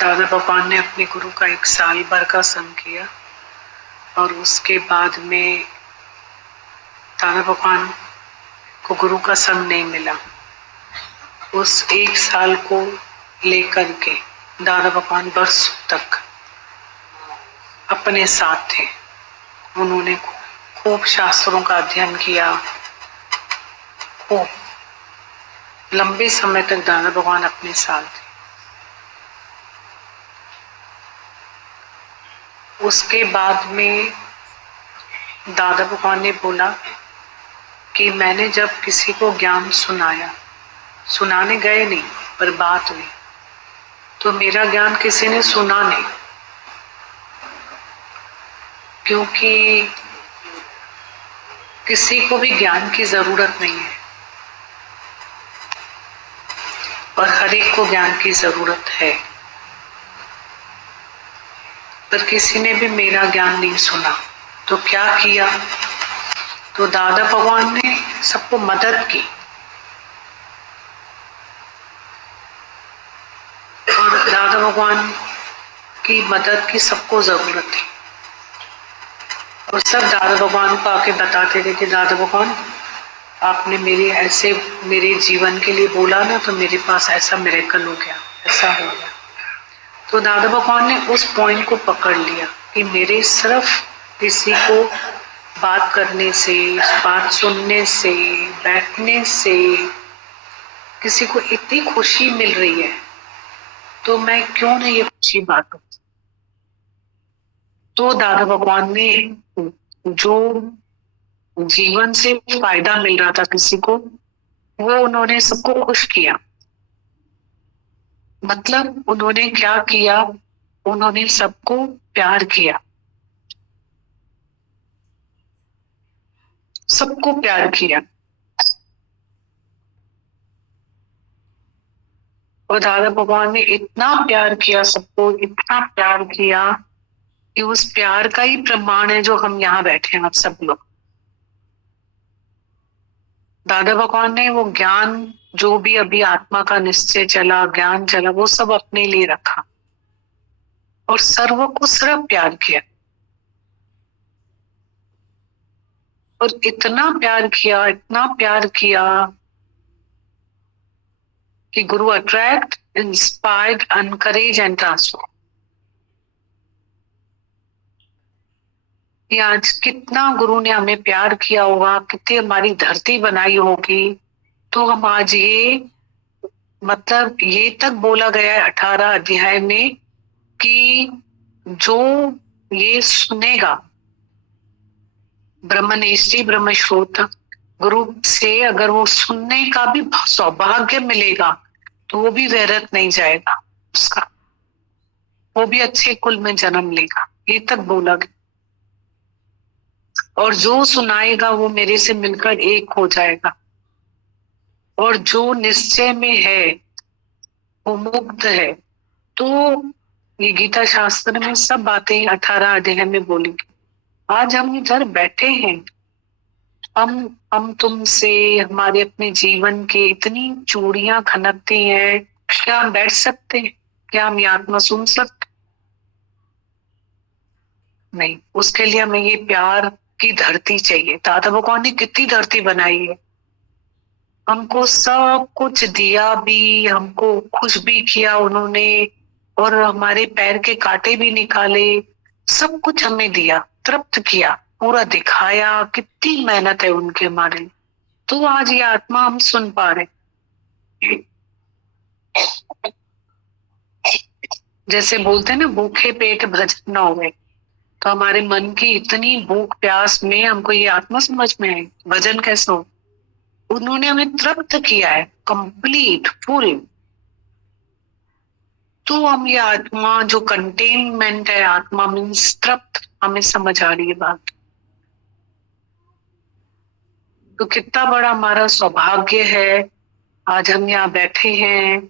दादा भगवान ने अपने गुरु का 1 साल भर का संग किया और उसके बाद में दादा भगवान को गुरु का संग नहीं मिला। उस 1 साल को लेकर के दादा भगवान वर्षों तक अपने साथ थे। उन्होंने खूब शास्त्रों का अध्ययन किया। खूब लंबे समय तक दादा भगवान अपने साथ थे। उसके बाद में दादा भगवान ने बोला कि मैंने जब किसी को ज्ञान सुनाया, सुनाने गए नहीं पर बात हुई, तो मेरा ज्ञान किसी ने सुना नहीं, क्योंकि किसी को भी ज्ञान की जरूरत नहीं है और हर एक को ज्ञान की जरूरत है, पर किसी ने भी मेरा ज्ञान नहीं सुना। तो क्या किया? तो दादा भगवान ने सबको मदद की और दादा भगवान की मदद की सबको जरूरत थी और सब दादा भगवान को आके बताते थे कि दादा भगवान आपने मेरे जीवन के लिए बोला ना, तो मेरे पास ऐसा मिरेकल हो गया, ऐसा हो गया। तो दादा भगवान ने उस पॉइंट को पकड़ लिया कि मेरे सिर्फ किसी को बात करने से, बात सुनने से, बैठने से किसी को इतनी खुशी मिल रही है, तो मैं क्यों नहीं ये खुशी बांटूं। तो दादा भगवान ने जो जीवन से फायदा मिल रहा था किसी को, वो उन्होंने सबको खुश किया। मतलब उन्होंने क्या किया? उन्होंने सबको प्यार किया, सबको प्यार किया। और दादा भगवान ने इतना प्यार किया सबको, इतना प्यार किया कि उस प्यार का ही प्रमाण है जो हम यहाँ बैठे हैं आप सब लोग। दादा भगवान ने वो ज्ञान, जो भी अभी आत्मा का निश्चय चला, ज्ञान चला, वो सब अपने लिए रखा और सर्व को सिर्फ प्यार किया। और इतना प्यार किया, इतना प्यार किया कि गुरु attract, inspired, encourage and transform. कि आज कितना गुरु ने हमें प्यार किया होगा, कितनी हमारी धरती बनाई होगी, तो हम आज ये, मतलब ये तक बोला गया है 18 अध्याय में कि जो ये सुनेगा, ब्रह्मनेष्टि ब्रह्मश्रोत, गुरु से अगर वो सुनने का भी सौभाग्य मिलेगा तो वो भी व्यर्थ नहीं जाएगा उसका, वो भी अच्छे कुल में जन्म लेगा, ये तक बोला गया। और जो सुनाएगा वो मेरे से मिलकर एक हो जाएगा, और जो निश्चय में है वो मुक्त है। तो ये गीता शास्त्र में सब बातें 18 अध्याय में बोली। आज हम इधर बैठे हैं, हम तुमसे, हमारे अपने जीवन के इतनी चूड़ियां खनकती हैं, क्या हम बैठ सकते हैं? क्या हम ये आत्मा सुन सकते? नहीं। उसके लिए हमें ये प्यार की धरती चाहिए। दादा भगवान ने कितनी धरती बनाई है, हमको सब कुछ दिया भी, हमको खुश भी किया उन्होंने, और हमारे पैर के कांटे भी निकाले, सब कुछ हमें दिया, तृप्त किया, पूरा दिखाया, कितनी मेहनत है उनके हमारे लिए। तो आज ये आत्मा हम सुन पा रहे। जैसे बोलते हैं ना, भूखे पेट भजन न होवे, तो हमारे मन की इतनी भूख प्यास में हमको ये आत्मा समझ में है भजन कैसे हो। उन्होंने हमें तृप्त किया है, कंप्लीट फुल। तो हम ये आत्मा जो कंटेनमेंट है, आत्मा मीन्स तृप्त, हमें समझ आ रही है बात। तो कितना बड़ा हमारा सौभाग्य है, आज हम यहाँ बैठे हैं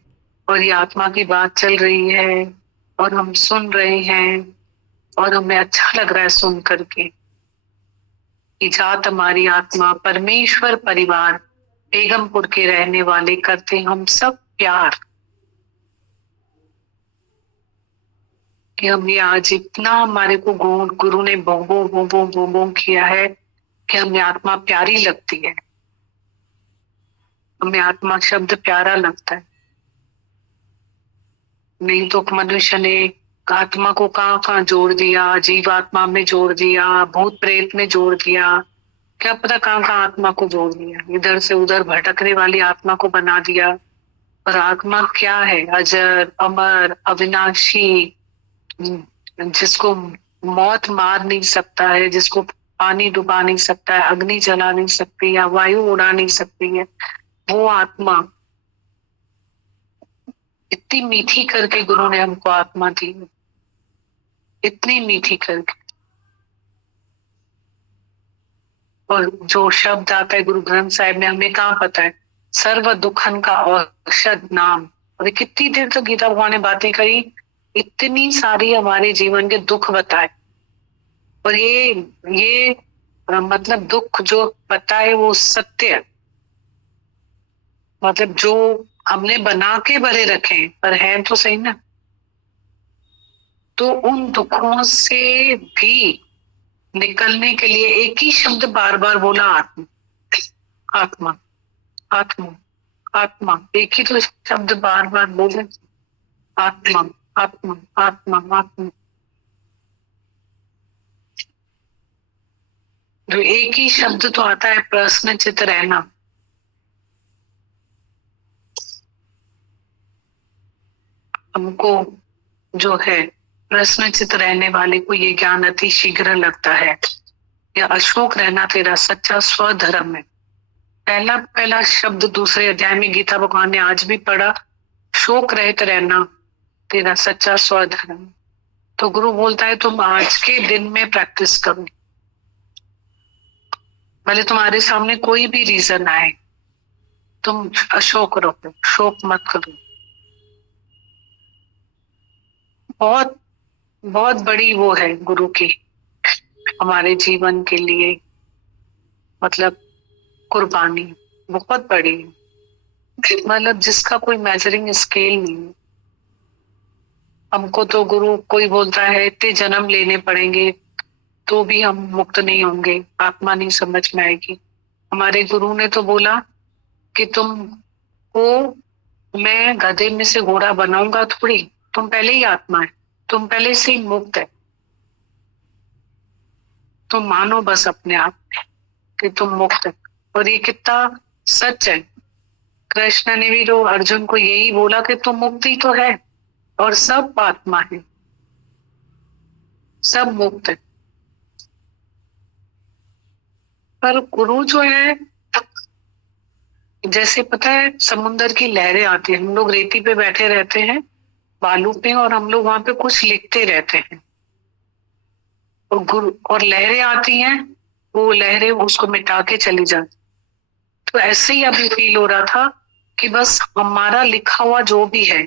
और ये आत्मा की बात चल रही है और हम सुन रहे हैं, और हमें अच्छा लग रहा है सुन करके कि जात हमारी आत्मा परमेश्वर परिवार बेगमपुर के रहने वाले करते हम सब प्यार। कि हमने आज इतना हमारे को गुरु ने बो बो बो बो बो बो किया है कि हमें आत्मा प्यारी लगती है, हमें आत्मा शब्द प्यारा लगता है। नहीं तो मनुष्य ने आत्मा को कहाँ कहाँ जोड़ दिया, जीव आत्मा में जोड़ दिया, भूत प्रेत में जोड़ दिया, क्या पता कहाँ कहाँ आत्मा को जोड़ दिया, इधर से उधर भटकने वाली आत्मा को बना दिया। और आत्मा क्या है? अजर, अमर, अविनाशी, जिसको मौत मार नहीं सकता है, जिसको पानी डुबा नहीं सकता है, अग्नि जला नहीं सकती या वायु उड़ा नहीं सकती है, वो आत्मा इतनी मीठी करके गुरु ने हमको आत्मा दी, इतनी मीठी करके। और जो शब्द आता है गुरु ग्रंथ साहिब में, हमें कहाँ पता है, सर्व दुखन का औषध नाम। और कितनी देर तक गीता भगवान ने बातें करी, इतनी सारी हमारे जीवन के दुख बताए। और ये मतलब दुख जो बताए वो सत्य है, मतलब जो हमने बना के भरे रखे पर है तो सही ना। तो उन दुखों से भी निकलने के लिए एक ही शब्द बार बार बोला, आत्मा आत्मा आत्मा आत्मा, एक ही तो शब्द बार बार बोले, आत्मा आत्मा आत्मा आत्मा। जो एक ही शब्द तो आता है, प्रश्नचित रहना। हमको जो है प्रश्नचित रहने वाले को ये ज्ञान अति शीघ्र लगता है। या अशोक रहना तेरा सच्चा स्वधर्म है। पहला शब्द दूसरे अध्याय में गीता भगवान ने आज भी पढ़ा, शोक रहित रहना तेरा सच्चा स्वधर्म। तो गुरु बोलता है तुम आज के दिन में प्रैक्टिस करो, भले तुम्हारे सामने कोई भी रीजन आए, तुम अशोक रहो, शोक मत करो। बहुत बहुत बड़ी वो है गुरु की हमारे जीवन के लिए, मतलब कुर्बानी बहुत बड़ी है, मतलब जिसका कोई मेजरिंग स्केल नहीं है। हमको तो गुरु कोई बोलता है इतने जन्म लेने पड़ेंगे तो भी हम मुक्त नहीं होंगे, आत्मा नहीं समझ में आएगी। हमारे गुरु ने तो बोला कि तुमको मैं गधे में से घोड़ा बनाऊंगा थोड़ी, तुम पहले ही आत्मा है, तुम पहले से ही मुक्त है, तुम मानो बस अपने आप कि तुम मुक्त है। और ये कितना सच है। कृष्ण ने भी तो अर्जुन को यही बोला कि तुम मुक्ति तो है और सब आत्मा है, सब मुक्त है। पर गुरु जो है, जैसे पता है समुन्दर की लहरें आती है, हम लोग रेती पे बैठे रहते हैं बालू पे, और हम लोग वहां पे कुछ लिखते रहते हैं, और गुरु और लहरें आती हैं, वो लहरें उसको मिटा के चली जाती। तो ऐसे ही अभी फील हो रहा था कि बस हमारा लिखा हुआ जो भी है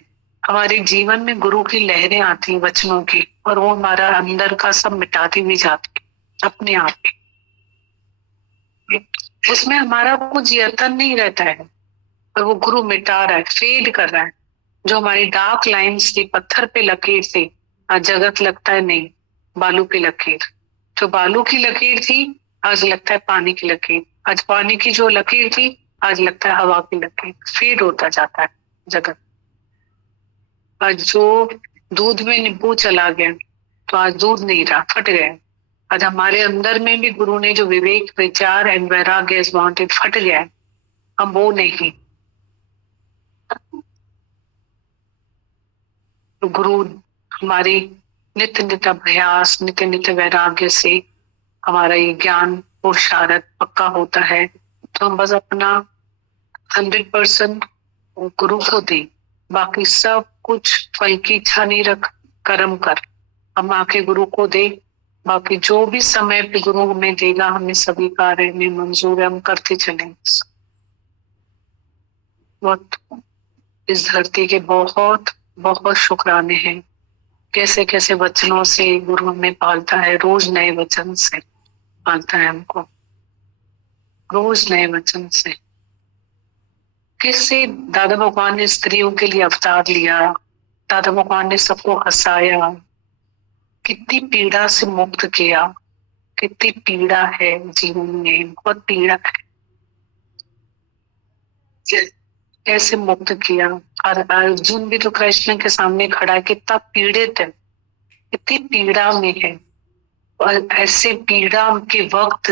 हमारे जीवन में, गुरु की लहरें आती हैं वचनों की, और वो हमारा अंदर का सब मिटाती भी जाती अपने आप। उसमें हमारा कुछ यत्न नहीं रहता है, पर वो गुरु मिटा रहा है, फेड कर रहा है। जो हमारी डार्क लाइन्स थी, पत्थर पे लकीर थी, आज जगत लगता है नहीं, बालू की लकीर। जो बालू की लकीर थी आज लगता है पानी की लकीर, आज पानी की जो लकीर थी आज लगता है हवा की लकीर। फेड होता जाता है जगत। आज जो दूध में नींबू चला गया तो आज दूध नहीं रहा, फट गया। आज हमारे अंदर में भी गुरु ने जो विवेक, विचार एंड वैराग्य इज वांटेड फट गया है, हम वो नहीं। तो गुरु हमारी नित्य नित्य अभ्यास, नित्य नित्य वैराग्य से हमारा ये ज्ञान पुरुषार्थ पक्का होता है। तो हम बस अपना 100% गुरु को दे, बाकी सब कुछ फल की इच्छा नहीं रख, कर्म कर। हम आके गुरु को दे, बाकी जो भी समय पे गुरु हमें देगा, हमें सभी कार्य में मंजूर है, हम करते चलेंगे। बहुत इस धरती के बहुत बहुत शुक्राने हैं, कैसे कैसे वचनों से गुरु हमें पालता है, रोज नए वचन से पालता है हमको, रोज नए वचन से। किससे दादा भगवान ने स्त्रियों के लिए अवतार लिया, दादा भगवान ने सबको हंसाया, कितनी पीड़ा से मुक्त किया, कितनी पीड़ा है जीवन में, बहुत पीड़ा है, कैसे मुक्त किया। और अर्जुन भी तो कृष्ण के सामने खड़ा है, कितना पीड़ित है, कितनी पीड़ा में है। और ऐसे पीड़ा के वक्त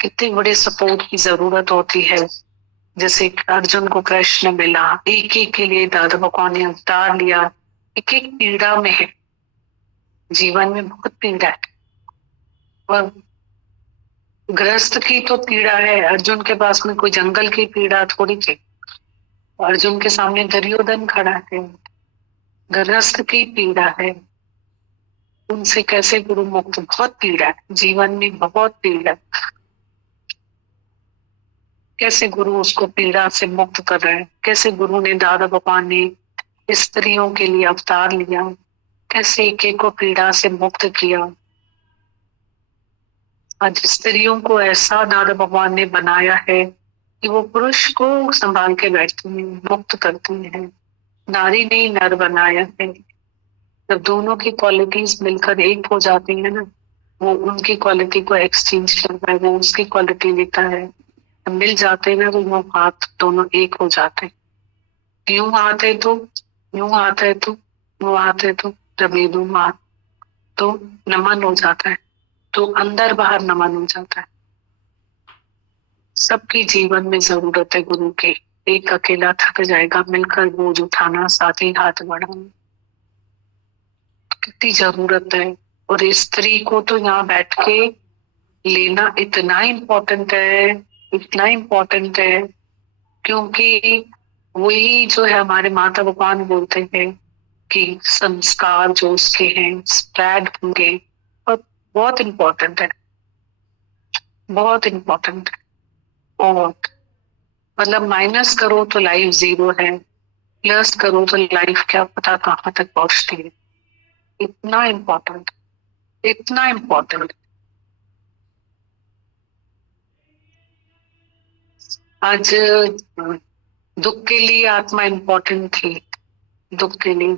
कितने बड़े सपोर्ट की जरूरत होती है। जैसे अर्जुन को कृष्ण मिला, एक एक के लिए दादा भगवान ने अवतार लिया, एक एक पीड़ा में है, जीवन में बहुत पीड़ा है। और गृहस्थ की तो पीड़ा है, अर्जुन के पास में कोई जंगल की पीड़ा थोड़ी थी, अर्जुन के सामने दुर्योधन खड़ा है, गृहस्थ की पीड़ा है, उनसे कैसे गुरु मुक्त, बहुत पीड़ा है, जीवन में बहुत पीड़ा है। कैसे गुरु उसको पीड़ा से मुक्त कर रहे हैं, कैसे गुरु ने दादा भगवान ने स्त्रियों के लिए अवतार लिया, कैसे एक एक को पीड़ा से मुक्त किया। आज स्त्रियों को ऐसा दादा भगवान ने बनाया है कि वो पुरुष को संभाल के बैठती हैं, मुक्त करती हैं। नारी ने नर बनाया है। जब दोनों की क्वालिटीज मिलकर एक हो जाती है ना, वो उनकी क्वालिटी को एक्सचेंज करता है, वो उसकी क्वालिटी लेता है, मिल जाते हैं तो वो हाथ दोनों एक हो जाते हैं। यूं हाथ है तो यूं हाथ है तो वो हाथ है तो जब ये दो हाथ तो नमन हो जाता है, तो अंदर बाहर नमन हो जाता है। सबकी जीवन में जरूरत है गुरु के। एक अकेला थक जाएगा, मिलकर बोझ उठाना, साथ ही हाथ बढ़ाना, कितनी जरूरत है। और स्त्री को तो यहाँ बैठ के लेना इतना इम्पोर्टेंट है, इतना इम्पोर्टेंट है, क्योंकि वही जो है हमारे माता भगवान बोलते हैं कि संस्कार जो उसके हैं स्प्रेड होंगे। और बहुत इम्पोर्टेंट है, बहुत इम्पोर्टेंट है। और मतलब माइनस करो तो लाइफ जीरो है, प्लस करो तो लाइफ क्या पता कहाँ तक पहुंचती है। इतना इम्पोर्टेंट, इतना इम्पोर्टेंट। आज दुख के लिए आत्मा इम्पोर्टेंट थी, दुख के लिए।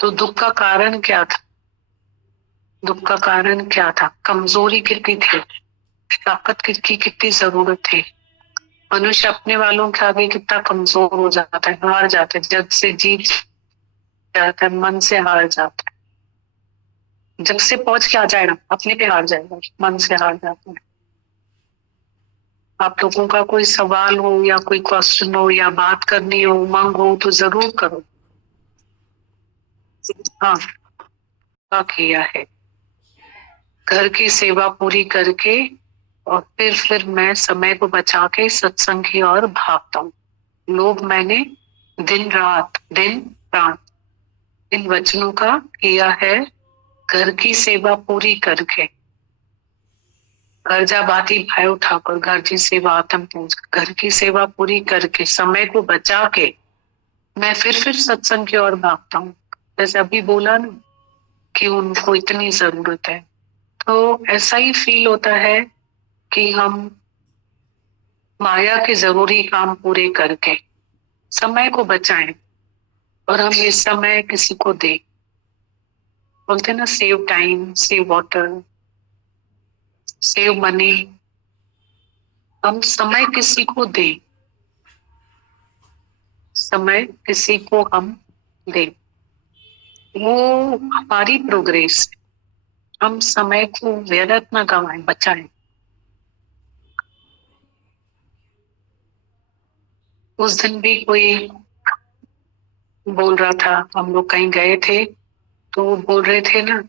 तो दुख का कारण क्या था? दुख का कारण क्या था? कमजोरी कितनी थी, ताकत की कितनी जरूरत थी। मनुष्य अपने वालों के आगे कितना कमजोर हो जाता है, हार जाता है, जग से जीत जाता है, मन से हार जाता है। जग से पहुंच के आ जाएगा, अपने पे हार जाएगा, मन से हार जाता है। आप लोगों का कोई सवाल हो या कोई क्वेश्चन हो या बात करनी हो, उमंग हो तो जरूर करो। हाँ, क्या किया है? घर की सेवा पूरी करके और फिर मैं समय को बचा के सत्संग की ओर भागता हूँ। लोग मैंने दिन रात इन वचनों का किया है, घर की सेवा पूरी करके। घर जा बाती भाई उठाकर, घर की सेवा आत्म पूज, घर की सेवा पूरी करके समय को बचा के मैं फिर सत्संग की ओर भागता हूँ। जैसे अभी बोला ना कि उनको इतनी जरूरत है, तो ऐसा ही फील होता है कि हम माया के जरूरी काम पूरे करके समय को बचाएं और हम ये समय किसी को दें। बोलते ना, save time, save water, save money. हम समय किसी को दें, समय किसी को हम दें, वो हमारी प्रोग्रेस। हम समय को व्यर्थ न गवाएं, बचाएं। उस दिन भी कोई बोल रहा था, हम लोग कहीं गए थे तो वो बोल रहे थे ना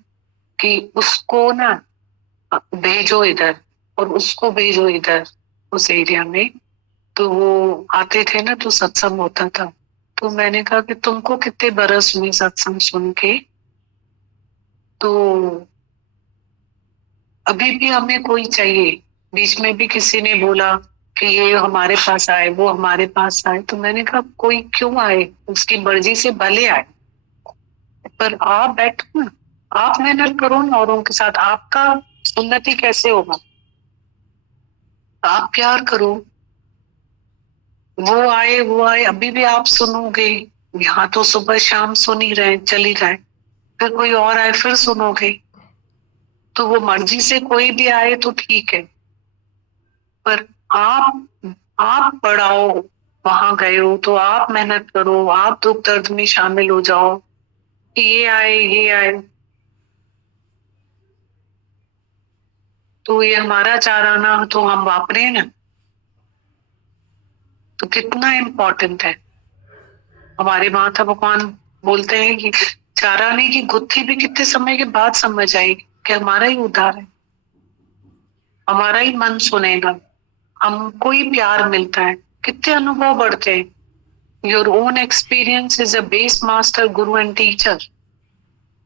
कि उसको ना भेजो इधर और उसको भेजो इधर, उस एरिया में। तो वो आते थे ना तो सत्संग होता था। तो मैंने कहा कि तुमको कितने बरस हुए सत्संग सुन के, तो अभी भी हमें कोई चाहिए। बीच में भी किसी ने बोला कि ये हमारे पास आए, वो हमारे पास आए। तो मैंने कहा कोई क्यों आए, उसकी मर्जी से भले आए, पर आप बैठो ना, आप मेहनत करो ना औरों के साथ। आपका उन्नति कैसे होगा? आप प्यार करो। वो आए, अभी भी आप सुनोगे। यहाँ तो सुबह शाम सुन ही रहे, चली रहे, फिर कोई और आए फिर सुनोगे। तो वो मर्जी से कोई भी आए तो ठीक है, पर आप पढ़ाओ, वहां गए हो तो आप मेहनत करो, आप दुख दर्द में शामिल हो जाओ कि ये आए। तो ये हमारा चाराना तो हम वापरे ना, तो कितना इम्पोर्टेंट है। हमारे माता भगवान बोलते हैं कि चाराने की गुत्थी भी कितने समय के बाद समझ आएगी कि हमारा ही उद्धार है, हमारा ही मन सुनेगा, हमको ही प्यार मिलता है, कितने अनुभव बढ़ते हैं। Your own experience is a base master Guru and teacher.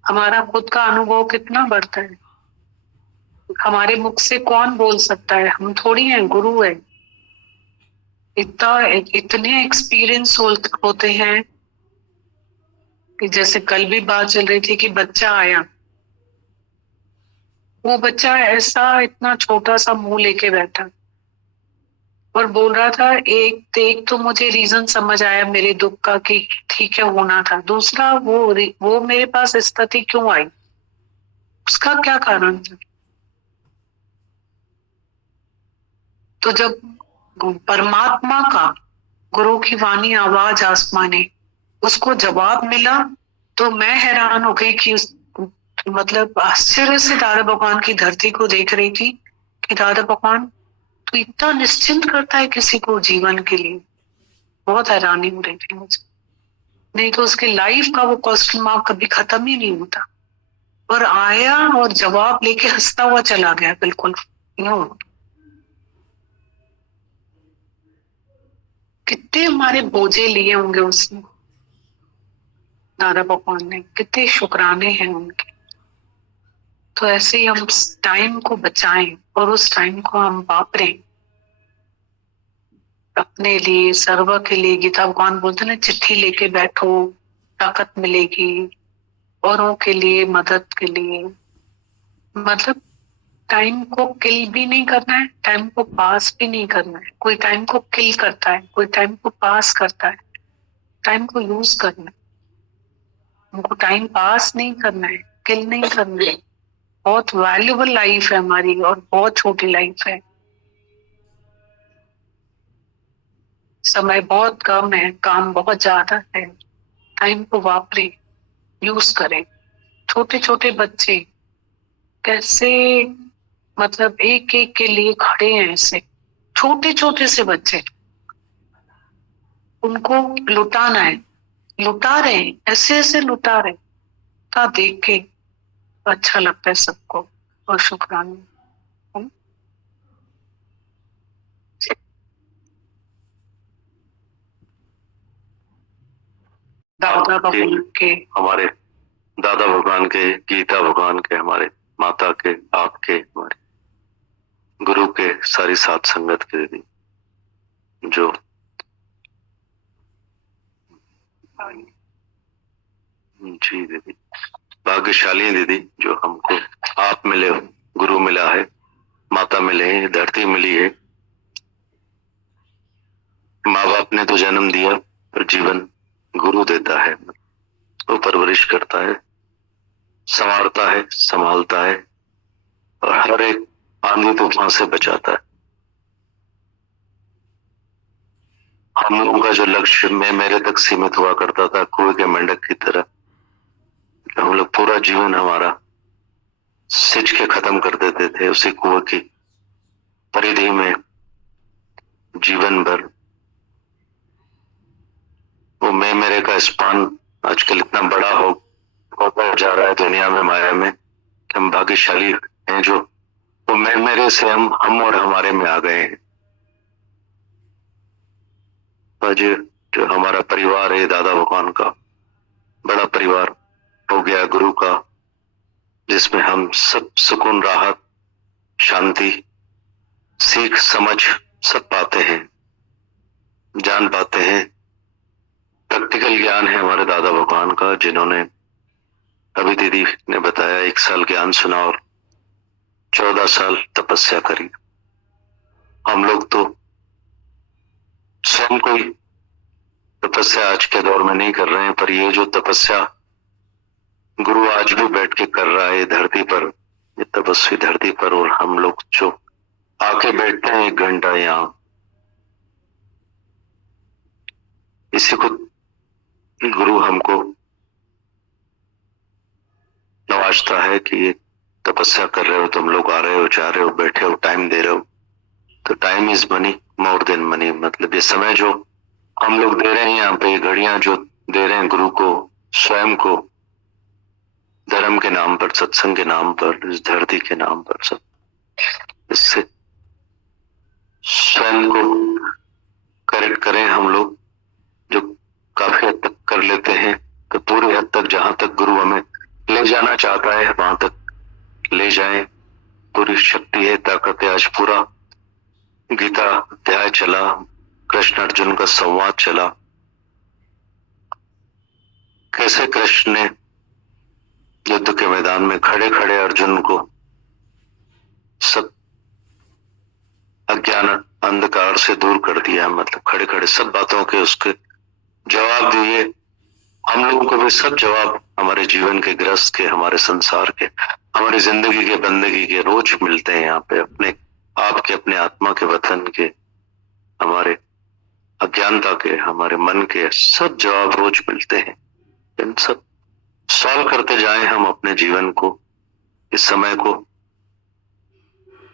हमारा खुद का अनुभव कितना बढ़ता है। हमारे मुख से कौन बोल सकता है, हम थोड़ी हैं, गुरु है। इतने एक्सपीरियंस होते हैं कि जैसे कल भी बात चल रही थी कि बच्चा आया, वो बच्चा ऐसा इतना छोटा सा मुंह लेके बैठा और बोल रहा था, एक तो मुझे रीजन समझ आया मेरे दुख का कि ठीक है होना था, दूसरा वो मेरे पास स्थिति क्यों आई, उसका क्या कारण था। तो जब परमात्मा का, गुरु की वाणी आवाज आसमानी, उसको जवाब मिला, तो मैं हैरान हो गई कि मतलब आश्चर्य से दादा भगवान की धरती को देख रही थी कि दादा भगवान तो इतना निश्चिंत करता है किसी को जीवन के लिए। बहुत हैरानी हो रही थी मुझे, नहीं तो उसकी लाइफ का वो क्वेश्चन मार्क कभी खत्म ही नहीं होता। और आया और जवाब लेके हंसता हुआ चला गया, बिल्कुल यूं। कितने हमारे बोझे लिए होंगे उसने, दादा भगवान ने, कितने शुक्राने हैं उनके। तो ऐसे ही हम टाइम को बचाएं और उस टाइम को हम वापरें अपने लिए, सर्व के लिए। गीता भगवान बोलते ना, चिट्ठी लेके बैठो, ताकत मिलेगी, औरों के लिए, मदद के लिए। मतलब टाइम को किल भी नहीं करना है, टाइम को पास भी नहीं करना है। कोई टाइम को किल करता है, कोई टाइम को पास करता है। टाइम को यूज करना है, हमको टाइम पास नहीं करना है, किल नहीं करना है। बहुत वैल्यूबल लाइफ है हमारी और बहुत छोटी लाइफ है, समय बहुत कम है, काम बहुत ज्यादा है। टाइम को वापरे, यूज करें। छोटे छोटे बच्चे कैसे, मतलब एक एक के लिए खड़े हैं, ऐसे छोटे छोटे से बच्चे, उनको लुटाना है, लुटा रहे हैं, ऐसे ऐसे लुटा रहे, का देख के अच्छा लगता है सबको। और शुक्राना दादा भगवान के, हमारे दादा भगवान के, गीता भगवान के, हमारे माता के, आपके, हमारे गुरु के, सारी साथ संगत के दीदी जो जी दीदी भाग्यशाली है दीदी, जो हमको आप मिले हो, गुरु मिला है, माता मिले हैं, धरती मिली है। माँ बाप ने तो जन्म दिया, पर जीवन गुरु देता है, वो परवरिश करता है, संवारता है, संभालता है और हर एक आंधी तूफान से बचाता है। हम लोगों का जो लक्ष्य में मेरे तक सीमित हुआ करता था, कुएं के मेंढक की तरह, हम लोग पूरा जीवन हमारा सिंच के खत्म कर देते थे उसी कुएं की परिधि में, जीवन भर वो मैं मेरे का स्पान आजकल इतना बड़ा होता जा रहा है दुनिया में, माया में, कि हम भाग्यशाली हैं जो वो मैं मेरे से हम और हमारे में आ गए हैं। आज जो हमारा परिवार है दादा भगवान का, बड़ा परिवार हो गया गुरु का, जिसमें हम सब सुकून, राहत, शांति, सीख, समझ सब पाते हैं, जान पाते हैं। प्रैक्टिकल ज्ञान है हमारे दादा भगवान का, जिन्होंने अभी दीदी ने बताया 1 साल ज्ञान सुना और 14 साल तपस्या करी। हम लोग तो स्वयं कोई तपस्या आज के दौर में नहीं कर रहे हैं, पर ये जो तपस्या गुरु आज भी बैठ के कर रहा है धरती पर, ये तपस्वी धरती पर, और हम लोग जो आके बैठते हैं 1 घंटा यहाँ, इसी को गुरु हमको नवाजता है कि ये तपस्या कर रहे हो, तुम लोग आ रहे हो, जा रहे हो, बैठे हो, टाइम दे रहे हो। तो time is money more than money, मतलब ये समय जो हम लोग दे रहे हैं यहाँ पे, घड़ियां जो दे रहे हैं गुरु को, स्वयं को, धर्म के नाम पर, सत्संग के नाम पर, इस धरती के नाम पर, सब इससे स्वयं को करेक्ट करें हम लोग, जो काफी हद तक कर लेते हैं। तो पूरी हद तक, जहां तक गुरु हमें ले जाना चाहता है वहां तक ले जाएं। पूरी शक्ति है, ताकत है। आज पूरा गीता अध्याय चला, कृष्ण अर्जुन का संवाद चला, कैसे कृष्ण ने युद्ध के मैदान में खड़े खड़े अर्जुन को सब अज्ञान अंधकार से दूर कर दिया, मतलब खड़े खड़े सब बातों के उसके जवाब दिए। हम लोगों को भी सब जवाब हमारे जीवन के, ग्रस्त के, हमारे संसार के, हमारी जिंदगी के, बंदगी के रोज मिलते हैं यहाँ पे, अपने आप के, अपने आत्मा के, वतन के, हमारे अज्ञानता के, हमारे मन के, सब जवाब रोज मिलते हैं। इन सब सॉल्व करते जाएं हम अपने जीवन को, इस समय को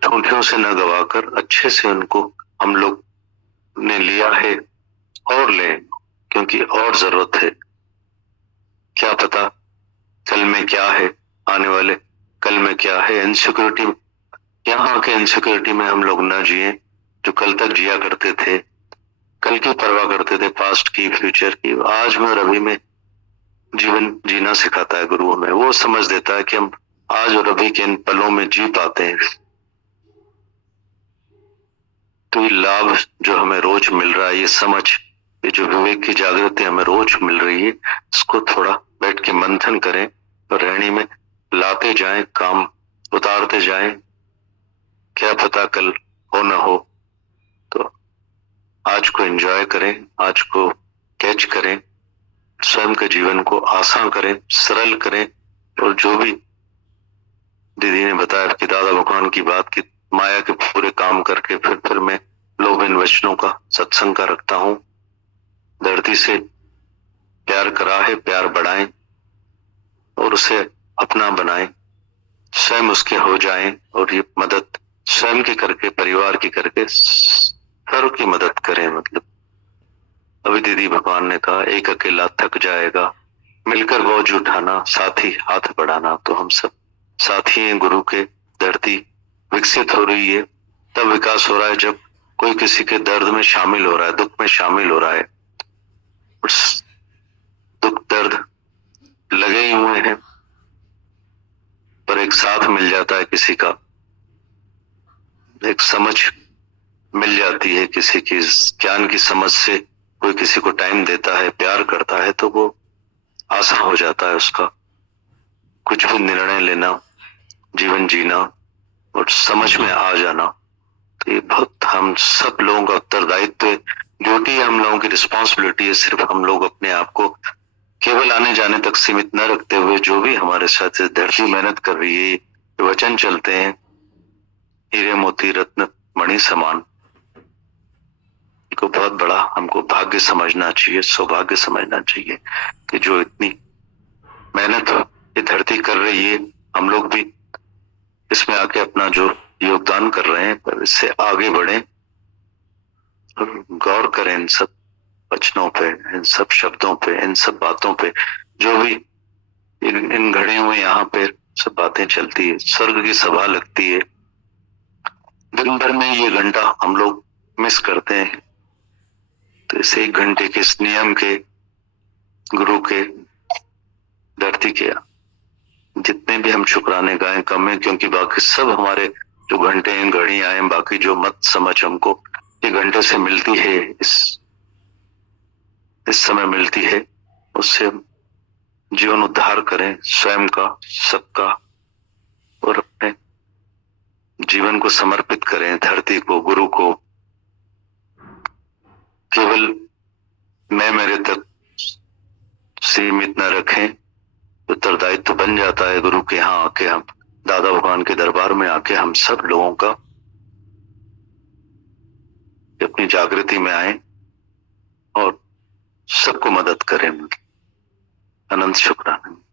ठूंठियों से न गवाकर अच्छे से उनको हम लोग ने लिया है और लें, क्योंकि और जरूरत है। क्या पता कल में क्या है, आने वाले कल में क्या है। इनसिक्योरिटी, यहाँ के इनसिक्योरिटी में हम लोग न जिए, जो कल तक जिया करते थे, कल की परवाह करते थे, पास्ट की, फ्यूचर की। आज में और अभी में जीवन जीना सिखाता है गुरु हमें। वो समझ देता है कि हम आज और अभी के इन पलों में जी पाते हैं। तो ये लाभ जो हमें रोज मिल रहा है, ये समझ, ये जो विवेक की जागृति हमें रोज मिल रही है, इसको थोड़ा बैठ के मंथन करें और रहनी में लाते जाएं, काम उतारते जाएं। क्या पता कल हो ना हो, तो आज को एंजॉय करें, आज को कैच करें, स्वयं के जीवन को आसान करें, सरल करें। और जो भी दीदी ने बताया कि दादा भगवान की बात की, माया के पूरे काम करके फिर मैं लोभ इन वचनों का, सत्संग का रखता हूं। धरती से प्यार करा है, प्यार बढ़ाएं और उसे अपना बनाएं, स्वयं उसके हो जाएं। और ये मदद स्वयं की करके, परिवार की करके, सर्व की मदद करें। मतलब अभी दीदी भगवान ने कहा, एक अकेला थक जाएगा, मिलकर बोझ उठाना, साथी हाथ बढ़ाना। तो हम सब साथी हैं गुरु के। धरती विकसित हो रही है, तब विकास हो रहा है जब कोई किसी के दर्द में शामिल हो रहा है, दुख में शामिल हो रहा है। उस दुख दर्द लगे ही हुए हैं, पर एक साथ मिल जाता है, किसी का एक समझ मिल जाती है, किसी की ज्ञान की समझ से कोई किसी को टाइम देता है, प्यार करता है, तो वो आसान हो जाता है उसका कुछ भी निर्णय लेना, जीवन जीना और समझ में आ जाना। तो ये बहुत हम सब लोगों का उत्तरदायित्व है, ड्यूटी है, हम लोगों की रिस्पॉन्सिबिलिटी है। सिर्फ हम लोग अपने आप को केवल आने जाने तक सीमित न रखते हुए, जो भी हमारे साथ धरती मेहनत कर रही है, ये वचन चलते हैं हीरे मोती रत्न मणि समान, को बहुत बड़ा हमको भाग्य समझना चाहिए, सौभाग्य समझना चाहिए कि जो इतनी मेहनत ये धरती कर रही है, हम लोग भी इसमें आके अपना जो योगदान कर रहे हैं, पर इससे आगे बढ़ें और गौर करें इन सब वचनों पे, इन सब शब्दों पे, इन सब बातों पे, जो भी इन घड़ियों में यहाँ पे सब बातें चलती है। स्वर्ग की सभा लगती है, दिन भर में ये घंटा हम लोग मिस करते हैं। तो इस 1 घंटे के, इस नियम के, गुरु के, धरती के, जितने भी हम शुक्राने गाएं कम है, क्योंकि बाकी सब हमारे जो घंटे हैं, घड़ियां हैं, बाकी जो मत समझ हमको ये घंटे से मिलती है, इस समय मिलती है, उससे हम जीवन उद्धार करें, स्वयं का, सबका, और अपने जीवन को समर्पित करें धरती को, गुरु को। केवल मैं मेरे तक सीमित न रखें, उत्तरदायित्व बन जाता है गुरु के यहाँ आके हम दादा भगवान के दरबार में आके हम सब लोगों का अपनी जागृति में आए और सबको मदद करें। अनंत शुक्राना।